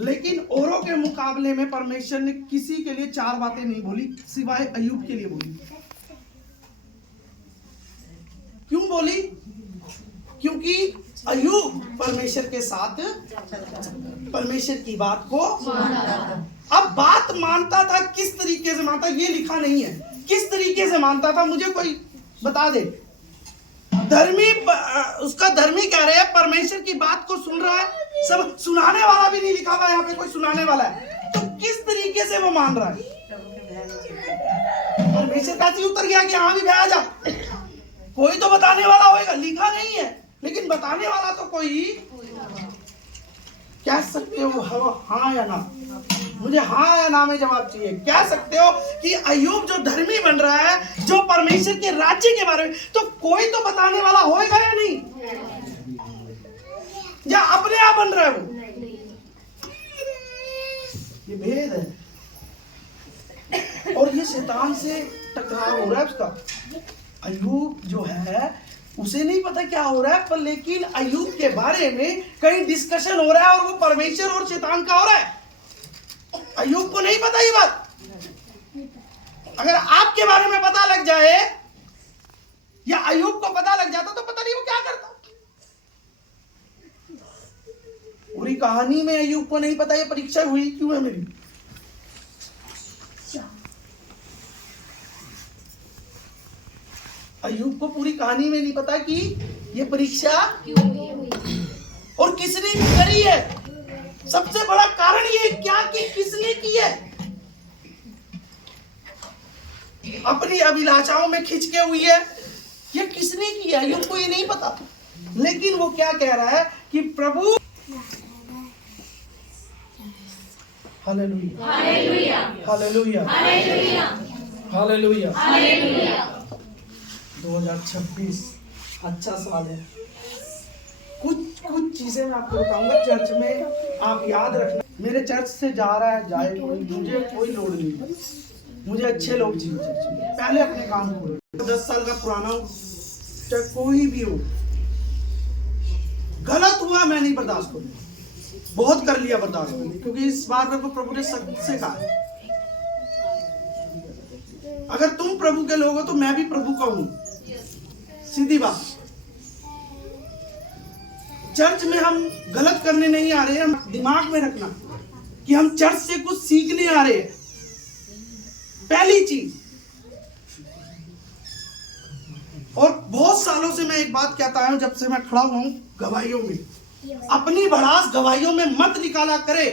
लेकिन औरों के मुकाबले में परमेश्वर ने किसी के लिए 4 बातें नहीं बोली, सिवाय अय्यूब के लिए बोली। क्यों बोली? क्योंकि अय्यूब परमेश्वर के साथ परमेश्वर की बात को अब बात मानता था। किस तरीके से मानता ये लिखा नहीं है, किस तरीके से मानता था मुझे कोई बता दे। धर्मी, उसका धर्मी कह रहे हैं, परमेश्वर की बात को सुन रहा है, सब सुनाने वाला भी नहीं लिखा हुआ यहाँ पे, कोई सुनाने वाला है, तो किस तरीके से वो मान रहा है? परमेश्वर का उत्तर गया कि हाँ भी भैया जा, कोई तो बताने वाला होगा, लिखा नहीं है लेकिन बताने वाला तो कोई। कह सकते हो हाँ या ना? मुझे हाँ या ना में जवाब चाहिए। कह सकते हो कि अय्यूब जो धर्मी बन रहा है, जो परमेश्वर के राज्य के बारे में, तो कोई तो बताने वाला होगा या नहीं? या अपने आप बन रहा है वो? ये भेद है। और ये शैतान से टकराव हो रहा है उसका। अय्यूब जो है उसे नहीं पता क्या हो रहा है, पर लेकिन अय्यूब के बारे में कहीं डिस्कशन हो रहा है और वो परमेश्वर और शैतान का हो रहा है। अय्यूब को नहीं पता ये बात। अगर आपके बारे में पता लग जाए या अय्यूब को पता लग जाता तो पता नहीं वो क्या करता। पूरी कहानी में अय्यूब को नहीं पता ये परीक्षा हुई क्यों है मेरी। अय्यूब को पूरी कहानी में नहीं पता कि ये परीक्षा क्यों हुई और किसने करी है। सबसे बड़ा कारण ये क्या कि किसने की है। अपनी अभिलाषाओं में खिंच के हुई है, ये किसने की है अय्यूब को ये नहीं पता। लेकिन वो क्या कह रहा है कि प्रभु, hallelujah hallelujah hallelujah hallelujah hallelujah. 2026 अच्छा साल है। कुछ चीजें मैं आपको बताऊंगा चर्च में, आप याद रखना। मेरे चर्च से जा रहा है जाए कोई, मुझे कोई लोड नहीं है। मुझे अच्छे लोग चाहिए चर्च में, पहले अपने काम करो। 10 साल का पुराना हो चाहे कोई भी हो, गलत हुआ मैं नहीं बर्दाश्त करूंगा। बहुत कर लिया बर्दाश्त करने, क्योंकि इस बार मेरे को प्रभु ने सख्त से कहा है, अगर तुम प्रभु के लोग हो तो मैं भी प्रभु का हूं। सीधी बात। चर्च में हम गलत करने नहीं आ रहे हैं। हम दिमाग में रखना कि हम चर्च से कुछ सीखने आ रहे हैं। पहली चीज। और बहुत सालों से मैं एक बात कहता हूं, जब से मैं खड़ा हुआ हूं गवाहियों में, अपनी भड़ास गवाहियों में मत निकाला करे।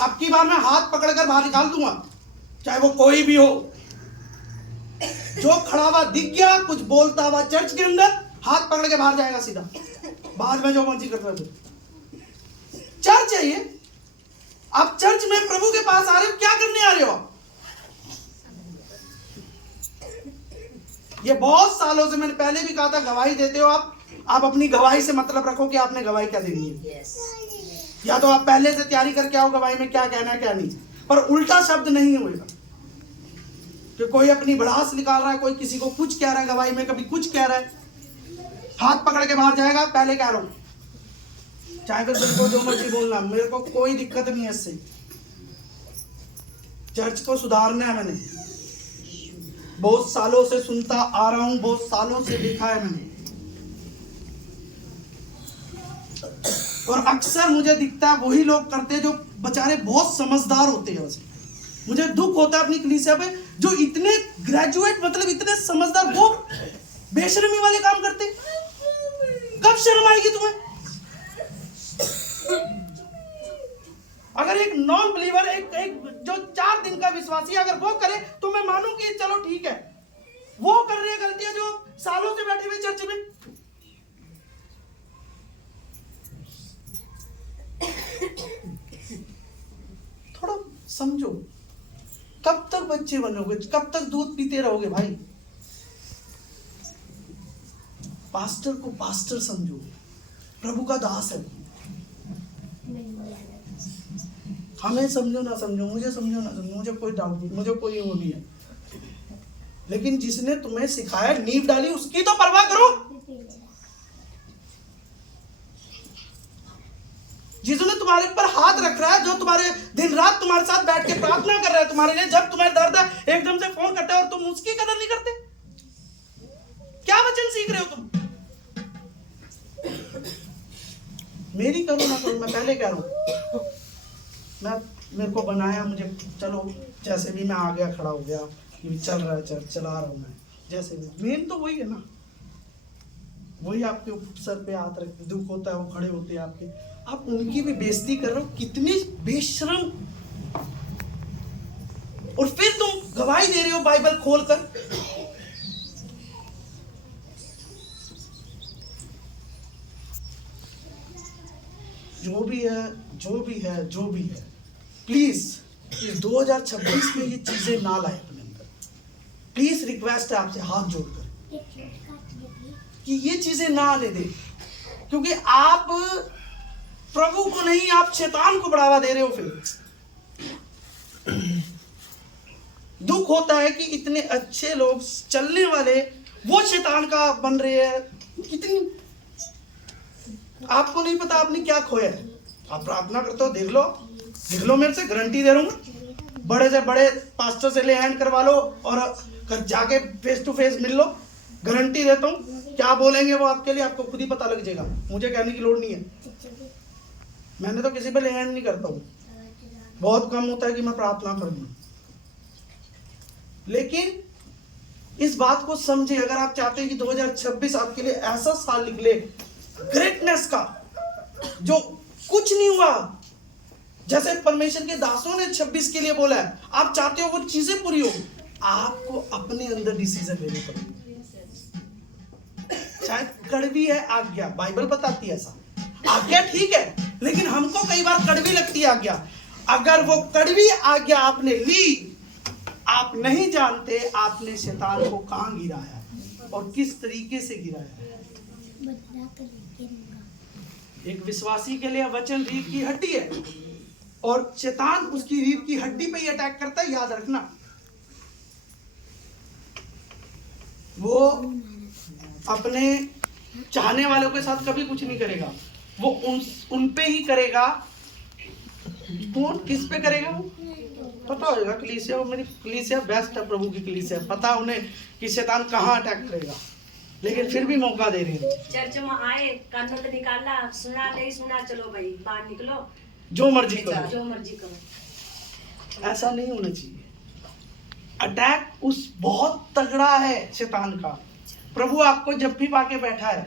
अब की बार मैं हाथ पकड़कर बाहर निकाल दूंगा, चाहे वो कोई भी हो। जो खड़ा हुआ दिख गया कुछ बोलता हुआ चर्च के अंदर, हाथ पकड़ के बाहर जाएगा सीधा। बाद में जो मर्जी करता है। चर्च है ये। आप चर्च में प्रभु के पास आ रहे हो, क्या करने आ रहे हो? ये बहुत सालों से मैंने पहले भी कहा था, गवाही देते हो आप अपनी गवाही से मतलब रखो कि आपने गवाही क्या देनी है। या तो आप पहले से तैयारी करके आओ गवाही में क्या कहना है क्या नहीं, पर उल्टा शब्द नहीं होगा कि कोई अपनी भड़ास निकाल रहा है, कोई किसी को कुछ कह रहा है गवाही में, कभी कुछ कह रहा है, हाथ पकड़ के बाहर जाएगा। पहले कह रहा हूं, चाहे फिर मेरे को जो मर्जी बोलना, मेरे को कोई दिक्कत नहीं है इससे। चर्च को सुधारना है। मैंने बहुत सालों से सुनता आ रहा हूं, बहुत सालों से देखा है मैंने, और अक्सर मुझे दिखता है वही लोग करते हैं जो बेचारे बहुत समझदार होते हैं। वैसे मुझे दुख होता है अपनी कलीसिया पे, जो इतने ग्रेजुएट मतलब इतने समझदार, वो बेशर्मी वाले काम करते। कब शर्म आएगी तुम्हें? अगर एक नॉन बिलीवर, एक जो 4 दिन का विश्वासी अगर वो करे तो मैं मानूं कि चलो ठीक है। वो कर रही है गलतियां जो सालों से बैठे हुए चर्च में। थोड़ा समझो। कब तक बच्चे बनोगे? कब तक दूध पीते रहोगे भाई? पास्टर को पास्टर समझो, प्रभु का दास है। हमें समझो ना समझो, मुझे समझो ना समझो, मुझे कोई डाउट नहीं, मुझे कोई वो नहीं है। लेकिन जिसने तुम्हें सिखाया, नींव डाली, उसकी तो परवाह करो। जिसने तुम्हारे ऊपर हाथ रख रहा है, जो तुम्हारे दिन रात तुम्हारे साथ बैठ के प्रार्थना कर रहा है तुम्हारे लिए, जब तुम्हें दर्द है एकदम से फोन करता है और तुम उसकी कदर नहीं करते। क्या वचन सीख रहे हो तुम? मेरी करो ना करो, मैं पहले कह रहा हूं, मैं मेरे को बनाया, मुझे चलो जैसे भी मैं आ गया, खड़ा हो गया, चल रहा है, चला रहा हूं मैं, जैसे भी मेन तो वही है ना, वही आपके सर पे हाथ रख, दुख होता है वो खड़े होते हैं आपके, आप उनकी भी बेइज्जती कर रहे हो, कितनी बेशरम। और फिर तुम गवाही दे रहे हो बाइबल खोलकर। जो भी है, प्लीज इस 2026 में ये चीजें ना लाए अपने अंदर। प्लीज रिक्वेस्ट है आपसे हाथ जोड़कर कि ये चीजें ना आने दे, क्योंकि आप प्रभु को नहीं, आप शैतान को बढ़ावा दे रहे हो। फिर दुख होता है कि इतने अच्छे लोग चलने वाले वो शैतान का बन रहे हैं। कितनी आपको नहीं पता आपने क्या खोया है। आप प्रार्थना करते हो, देख लो, मेरे से गारंटी दे रहा हूँ, बड़े से बड़े पास्टर से ले हैंड करवा लो और जाके फेस टू फेस मिल लो, गारंटी देता हूँ क्या बोलेंगे वो आपके लिए, आपको खुद ही पता लग जाएगा, मुझे कहने की लोड़ नहीं है। मैंने तो किसी पे ले हैंड नहीं करता हूँ, बहुत कम होता है कि मैं प्रार्थना कर लूँ। लेकिन इस बात को समझे, अगर आप चाहते हैं कि 2026 आपके लिए ऐसा साल निकले ग्रेटनेस का, जो कुछ नहीं हुआ, जैसे परमेश्वर के दासों ने 26 के लिए बोला है, आप चाहते हो वो चीजें पूरी हो, आपको अपने अंदर डिसीजन लेने पड़ेंगे। शायद कड़वी है आज्ञा, बाइबल बताती है ऐसा, आज्ञा ठीक है, लेकिन हमको कई बार कड़वी लगती है आज्ञा। अगर वो कड़वी आज्ञा आपने ली, आप नहीं जानते आपने शैतान को कहां गिराया और किस तरीके से गिराया। एक विश्वासी के लिए वचन रीढ़ की हड्डी है और शैतान उसकी रीढ़ की हड्डी पे ही अटैक करता है, याद रखना। वो अपने चाहने वालों के साथ कभी कुछ नहीं करेगा, वो उन पे ही करेगा। कौन किस पे करेगा वो पता होगा। कलीसिया, वो मेरी कलीसिया बेस्ट है, प्रभु की कलीसिया, पता उन्हें कि शैतान कहाँ अटैक करेगा, लेकिन फिर भी मौका दे रहे हैं। चर्च में आए, कानों तो निकाला, सुना नहीं सुना, चलो भाई बाहर निकलो, जो मर्जी करो, जो मर्जी करो। ऐसा नहीं होना चाहिए। अटैक उस बहुत तगड़ा है शैतान का। प्रभु आपको जब भी पाके बैठा है,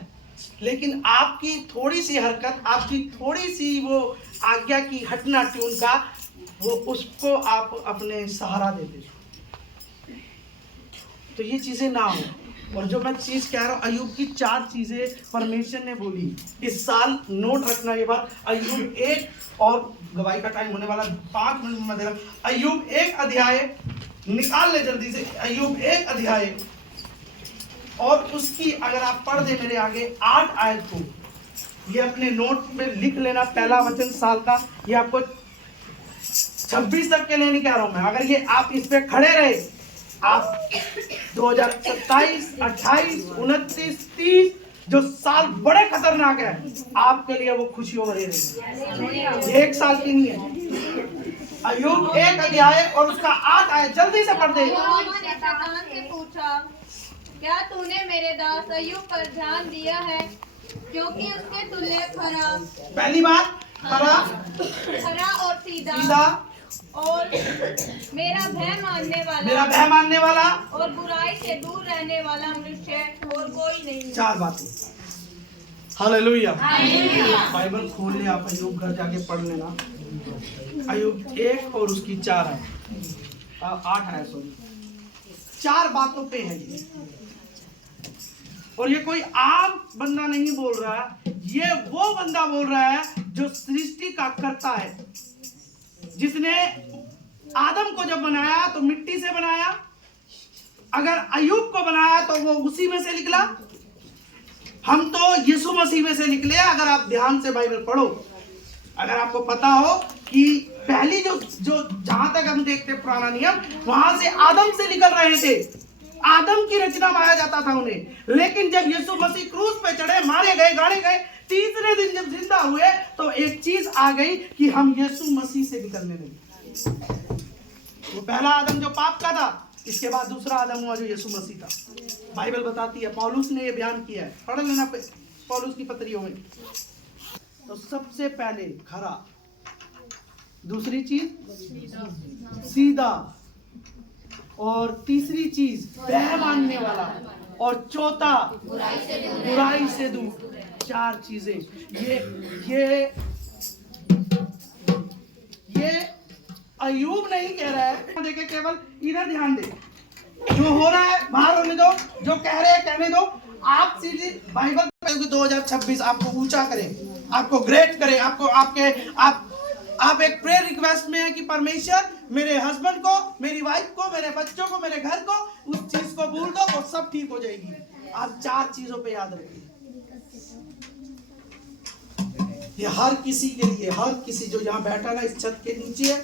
लेकिन आपकी थोड़ी सी हरकत, आपकी थोड़ी सी वो आज्ञा की हटना ट्यून का, वो उसको आप अपने सहारा दे दे। तो ये चीजें ना हो। और जो मैं चीज कह रहा हूँ, अय्यूब की 4 चीजें परमेश्वर ने बोली इस साल, नोट रखना ये बात। अय्यूब 1, और गवाही का टाइम होने वाला 5 मिनट में दे रहा हूं। अय्यूब 1 अध्याय निकाल ले जल्दी से, अय्यूब 1 अध्याय, और उसकी अगर आप पढ़ दे मेरे आगे 8 आयत को, ये अपने नोट में लिख लेना। पहला वचन साल का, ये आपको 26 तक के लिए नहीं कह रहा हूं मैं, अगर ये आप इस पे खड़े रहे, आप 2027, 28, 29, 30 जो साल बड़े खतरनाक है आपके लिए, वो खुशियों भरे रहेंगे। 1 साल की नहीं है। अय्यूब 1 अध्याय और उसका 8 आयत जल्दी से पढ़ दे। शैतान से पूछा, क्या तूने मेरे दास अय्यूब पर ध्यान दिया है, क्योंकि उसके तुल्य खरा, पहली बात खरा और सीधा और मेरा भय मानने वाला और बुराई से दूर रहने वाला मनुष्य और कोई नहीं। 4 बातें। हालेलुया। बाइबल खोल ले आप, अय्यूब घर जाके पढ़ लेना। अय्यूब 1 और उसकी 4 है, 8 है, सॉरी, 4 बातों पे है ये। और ये कोई आम बंदा नहीं बोल रहा, ये वो बंदा बोल रहा है जो सृष्टि का कर्ता है, जिसने आदम को जब बनाया तो मिट्टी से बनाया। अगर अय्यूब को बनाया तो वो उसी में से निकला। हम तो यीशु मसीह में से निकले। अगर आप ध्यान से बाइबल पढ़ो, अगर आपको पता हो कि पहली जो जहां तक हम देखते पुराना नियम, वहां से आदम से निकल रहे थे, आदम की रचना माया जाता था उन्हें। लेकिन जब यीशु मसीह क्रूस पे चढ़े, मारे गए, गाड़े गए, तीसरे दिन जब जिंदा हुए तो एक चीज आ गई कि हम यीशु मसीह से निकलने लगे। वो पहला आदम जो पाप का था, इसके बाद दूसरा आदम हुआ जो यीशु मसीह था। बाइबल बताती है, पौलुस ने ये बयान किया है, पढ़ लेना पौलुस की पत्रियों में। तो सबसे पहले खरा, दूसरी चीज सीधा, और तीसरी चीज वह मानने वाला, और चौथा बुराई से दूर। 4 चीजें। ये अय्यूब नहीं कह रहा है, देखे केवल इधर ध्यान दे, जो हो रहा है बाहर होने दो, जो कह रहे हैं कहने दो। आप सीधी बाइबल 2026 आपको ऊंचा करे, आपको ग्रेट करे, आप एक प्रेयर रिक्वेस्ट में है कि परमेश्वर मेरे हस्बैंड को, मेरी वाइफ को, मेरे बच्चों को, मेरे घर को, उस चीज को भूल दो, वो सब ठीक हो जाएगी। आप 4 चीजों पे याद रखिए। ये हर किसी के लिए, हर किसी जो यहाँ बैठा ना इस छत के नीचे है,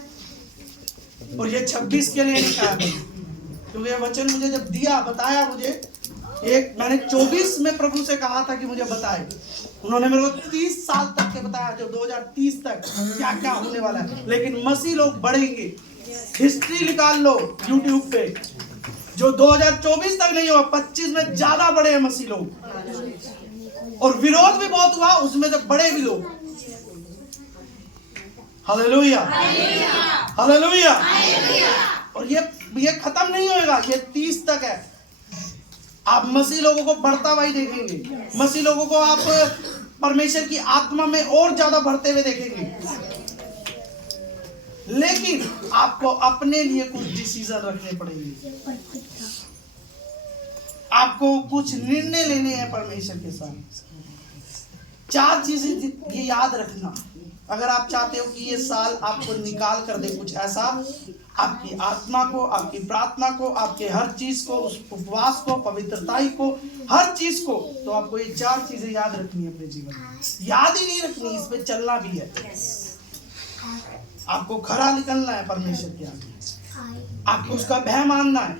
और ये 26 के लिए नहीं कहा, क्योंकि ये वचन मुझे जब दिया, बताया मुझे, मैंने 24 में प्रभु से कहा था कि मुझे बताए, उन्होंने मेरे को 30 साल तक के बताया, जो 2030 तक क्या क्या होने वाला है। लेकिन मसीह लोग बढ़ेंगे, हिस्ट्री निकाल लो यूट्यूब पे, जो 2024 तक नहीं हुआ, 25 में ज्यादा बड़े हैं मसीह लोग, और विरोध भी बहुत हुआ, उसमें से बड़े भी लोग। Hallelujah, hallelujah. और ये खत्म नहीं होएगा, ये 30 तक है। आप मसीह लोगों को बढ़ता हुआ ही देखेंगे, मसीह लोगों को आप परमेश्वर की आत्मा में और ज्यादा बढ़ते हुए देखेंगे। लेकिन आपको अपने लिए कुछ डिसीजन रखने पड़ेंगे, आपको कुछ निर्णय लेने हैं परमेश्वर के साथ। 4 चीजें ये याद रखना, अगर आप चाहते हो कि ये साल आपको निकाल कर दे कुछ ऐसा, आपकी आत्मा को, आपकी प्रार्थना को, आपके हर चीज को, उस उपवास को, पवित्रताई को, हर चीज को, तो आपको ये 4 चीजें याद रखनी है अपने जीवन में। याद ही नहीं रखनी, इस पे चलना भी है। आपको खरा निकलना है परमेश्वर के आगे, आपको उसका भय मानना है,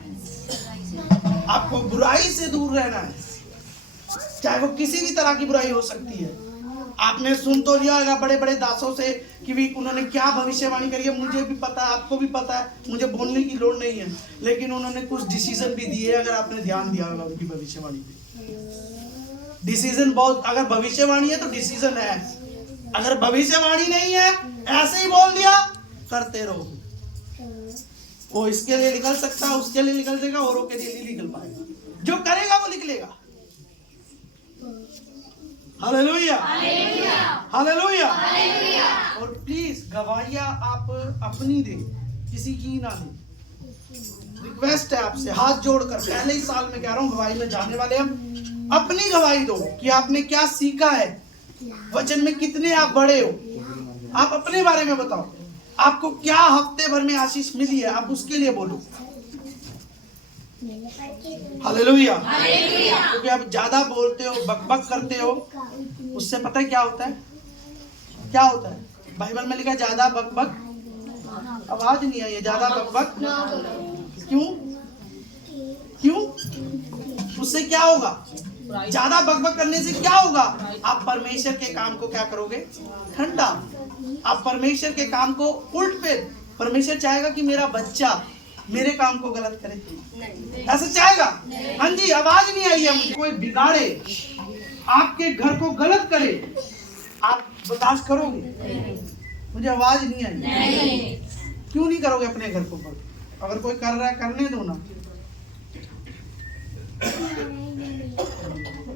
आपको बुराई से दूर रहना है, चाहे वो किसी भी तरह की बुराई हो सकती है। आपने सुन तो लिया होगा बड़े बड़े दासों से कि भी उन्होंने क्या भविष्यवाणी करी है, मुझे भी पता है, आपको भी पता है, मुझे बोलने की लोड़ नहीं है। लेकिन उन्होंने कुछ डिसीजन भी दिए, अगर आपने ध्यान दिया होगा उनकी भविष्यवाणी पे। डिसीजन बहुत, अगर भविष्यवाणी है तो डिसीजन है, अगर भविष्यवाणी नहीं है, ऐसे ही बोल दिया, करते रहो। वो इसके लिए निकल सकता है, उसके लिए निकल देगा, औरों के लिए नहीं निकल पाएगा। जो करेगा वो निकलेगा। Hallelujah, hallelujah. और प्लीज गवाहियां आप अपनी दे, किसी की ना दे। रिक्वेस्ट है आपसे हाथ जोड़कर, पहले ही साल में कह रहा हूँ, गवाही में जाने वाले हम, अपनी गवाही दो कि आपने क्या सीखा है, वचन में कितने आप बड़े हो। आप अपने बारे में बताओ, आपको क्या हफ्ते भर में आशीष मिली है, आप उसके लिए बोलो। हालेलुया। क्योंकि आप ज्यादा बोलते हो, बकबक करते हो, उससे पता है क्या होता है, क्या होता है? बाइबल में लिखा है ज्यादा बकबक, आवाज नहीं आई है, ज्यादा बकबक क्यों? क्यों? उससे क्या होगा? ज्यादा बकबक करने से क्या होगा? आप परमेश्वर के काम को क्या करोगे? ठंडा। आप परमेश्वर के काम को उल्ट पे, परमेश्वर चाहेगा कि मेरा बच्चा मेरे काम को गलत करे, ऐसा चाहेगा? हाँ जी, आवाज नहीं आई है मुझे। कोई बिगाड़े, आपके घर को गलत करे, आप बर्दाश्त करोगे? मुझे आवाज नहीं आई। क्यों नहीं करोगे अपने घर को? अगर कोई कर रहा है करने दो ना।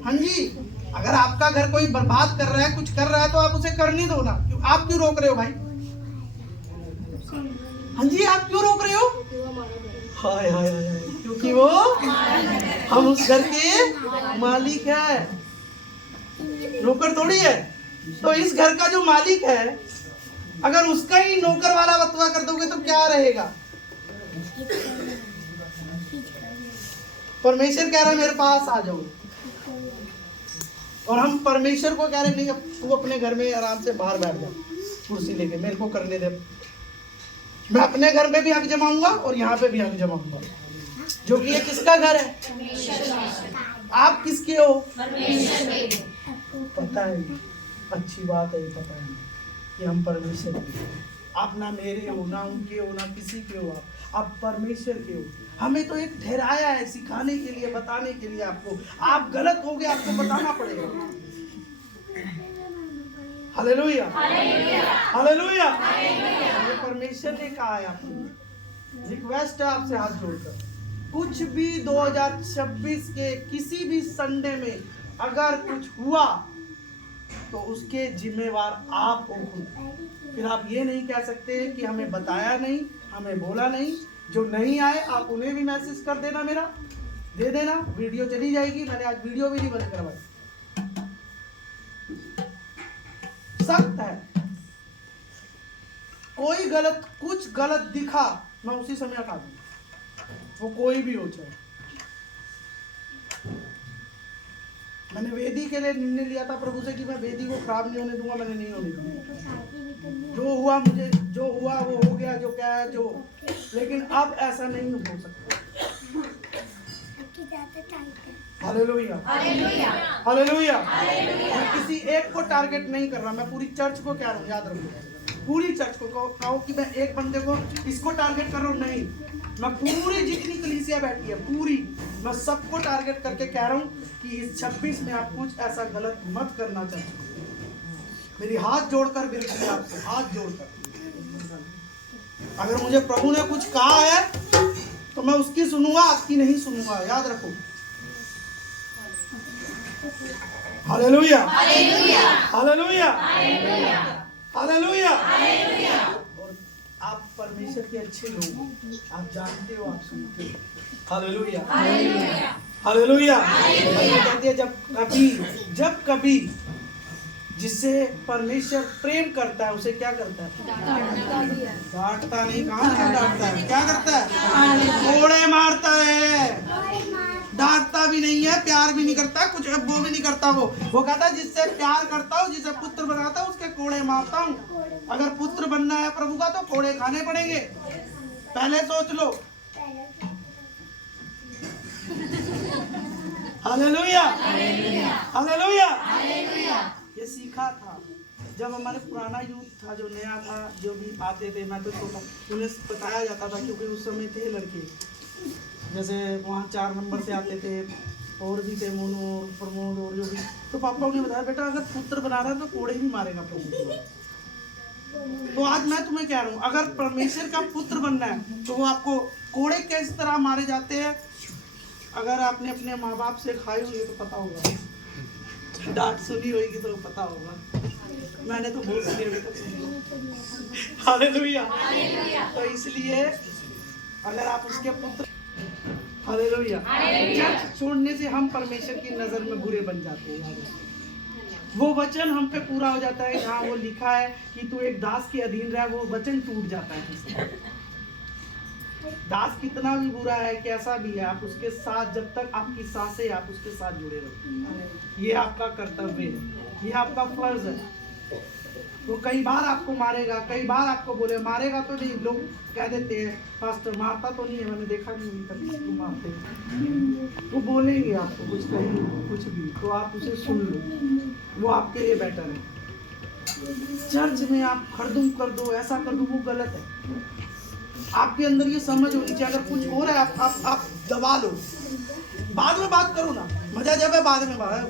हाँ जी, अगर आपका घर कोई बर्बाद कर रहा है, कुछ कर रहा है, तो आप उसे करने दो ना। आप क्यों रोक रहे हो भाई? हाँ जी, आप क्यों रोक रहे हो? हाय हाय हाय, क्योंकि वो हम उस घर के मालिक है, नौकर थोड़ी है। तो इस घर का जो मालिक है, अगर उसका ही नौकर वाला बतवा कर दोगे तो क्या रहेगा? परमेश्वर कह रहा है मेरे पास आ जाओ, और हम परमेश्वर को कह रहे नहीं, तू अपने घर में आराम से बाहर बैठ जा कुर्सी लेके, मेरे को करने दे। मैं अपने घर में भी हक जमाऊंगा और यहाँ पे भी हक जमाऊंगा, जो कि ये किसका घर है? आप किसके हो? पता है। अच्छी बात है, पता है कि हम परमेश्वर के हैं। आप ना मेरे हो, ना उनके हो, ना किसी के हो, आप परमेश्वर के हो। हमें तो एक ठहराया है सिखाने के लिए, बताने के लिए आपको। आप गलत हो गए, आपको बताना पड़ेगा। Hallelujah, hallelujah. ये परमेश्वर ने कहा है आपको। रिक्वेस्ट है आपसे हाथ जोड़कर, कुछ भी 2026 के किसी भी संडे में अगर कुछ हुआ तो उसके जिम्मेवार आप हो खुद। फिर आप ये नहीं कह सकते कि हमें बताया नहीं, हमें बोला नहीं। जो नहीं आए आप उन्हें भी मैसेज कर देना, मेरा दे देना, वीडियो चली जाएगी। मैंने आज वीडियो भी नहीं बंद करवाई। सख्त है, कोई गलत, कुछ गलत दिखा मैं उसी समय हटा दूंगा, वो कोई भी हो चाहे। मैंने वेदी के लिए निर्णय लिया था प्रभु से कि मैं वेदी को खराब नहीं होने दूंगा, मैंने नहीं होने दूंगा। जो हुआ मुझे, जो हुआ वो हो गया, जो क्या है जो। लेकिन अब ऐसा नहीं हो सकता। Hallelujah, hallelujah. मैं किसी एक को टारगेट नहीं कर रहा, मैं पूरी चर्च को कह रहा हूँ। याद रखो, पूरी चर्च को कहो कि मैं एक बंदे को इसको टारगेट कर रहा हूँ, नहीं। मैं पूरी जितनी कलीसिया बैठी है पूरी, मैं सबको टारगेट करके कह रहा हूँ कि इस 26 में आप कुछ ऐसा गलत मत करना चाहते। मेरी हाथ जोड़कर विनती है आपसे, हाथ जोड़कर। अगर मुझे प्रभु ने कुछ कहा है तो मैं उसकी सुनूंगा, आपकी नहीं सुनूंगा। याद रखो। Hallelujah, hallelujah, hallelujah, hallelujah. और आप परमेश्वर के अच्छे लोग हो, आप जानते हो, आप सुनते हो। Hallelujah, hallelujah. कहते हैं जब कभी जिससे परमेश्वर प्रेम करता है उसे क्या करता है? डांटता नहीं। कहाँ डांटता है? क्या करता है? कोड़े मारता है। डांटता भी नहीं है, प्यार भी नहीं करता, कुछ वो भी नहीं करता। वो कहता है जिससे प्यार करता हूँ, जिसे पुत्र बनाता हूँ, उसके कोड़े मारता हूँ। अगर पुत्र बनना है प्रभु का तो कोड़े खाने पड़ेंगे, पहले सोच लो। Hallelujah, hallelujah. ये सीखा था जब हमारे पुराना यूथ था, जो नया था, जो भी आते थे, मैं तो छोटा, उन्हें बताया जाता था, क्योंकि उस समय थे लड़के, जैसे वहाँ 4 नंबर से आते थे, और भी थे, मोनू और प्रमोद और जो भी। तो पापा ने बताया बेटा अगर पुत्र बना रहा है तो कोड़े ही मारेगा प्रभु। तो आज मैं तुम्हें कह रहा हूँ, अगर परमेश्वर का पुत्र बनना है तो वो आपको कोड़े किस तरह मारे जाते हैं, अगर आपने अपने माँ बाप से खाई हुई है तो पता होगा, डांट सुनी होगी तो पता होगा। मैंने तो बहुत सुनी अभी तक सुनी। हालेलुया। तो इसलिए अगर आप उसके पुत्र, हालेलुया, चर्च छोड़ने से हम परमेश्वर की नजर में बुरे बन जाते हैं। वो वचन हम पे पूरा हो जाता है जहाँ वो लिखा है कि तू एक दास के अधीन रह, वो वचन टूट जाता है। दास कितना भी बुरा है, कैसा भी है, आप उसके साथ, जब तक आपकी सांसें, आप उसके साथ जुड़े रहो। ये आपका कर्तव्य है, ये आपका फर्ज है। तो कई बार आपको मारेगा, कई बार आपको बोले, मारेगा तो नहीं, लोग कह देते हैं पास्टर मारता तो नहीं है, मैंने देखा नहीं कभी इसको मारते। वो बोलेंगे आपको कुछ कहीं कुछ भी, तो आप उसे सुन लो, वो आपके लिए बेटर है। चर्च में आप खरदुम कर दो, ऐसा कर दो, वो गलत है। आपके अंदर ये समझ होनी चाहिए, अगर कुछ हो रहा है आप दबा लो, बाद में बात करो ना, मजा जब है बाद में बात।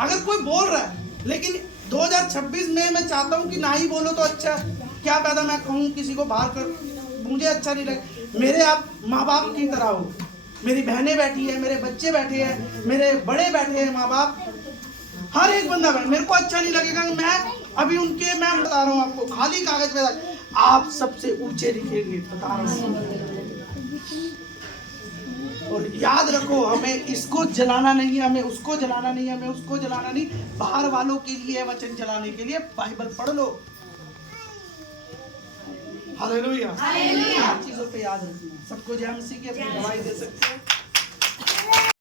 अगर कोई बोल रहा है, लेकिन 2026 में मैं चाहता हूँ कि ना ही बोलो तो अच्छा, क्या पैदा मैं कहूँ किसी को बाहर कर, मुझे अच्छा नहीं लगे। मेरे आप माँ बाप की तरह हो, मेरी बहनें बैठी है, मेरे बच्चे बैठे हैं, मेरे बड़े बैठे हैं, माँ बाप, हर एक बंदा बैठे। मेरे को अच्छा नहीं लगेगा कि मैं अभी उनके, मैं बता रहा हूँ आपको, खाली कागज पे आप सबसे ऊंचे लिखेंगे, बता रहा हूँ। और याद रखो, हमें इसको जलाना नहीं है, हमें उसको जलाना नहीं है, हमें उसको जलाना नहीं, बाहर वालों के लिए वचन जलाने के लिए बाइबल पढ़ लो। Hallelujah, hallelujah. चीजों पे याद रखना। सबको जय मसीह की अपनी गवाही दे सकते हैं।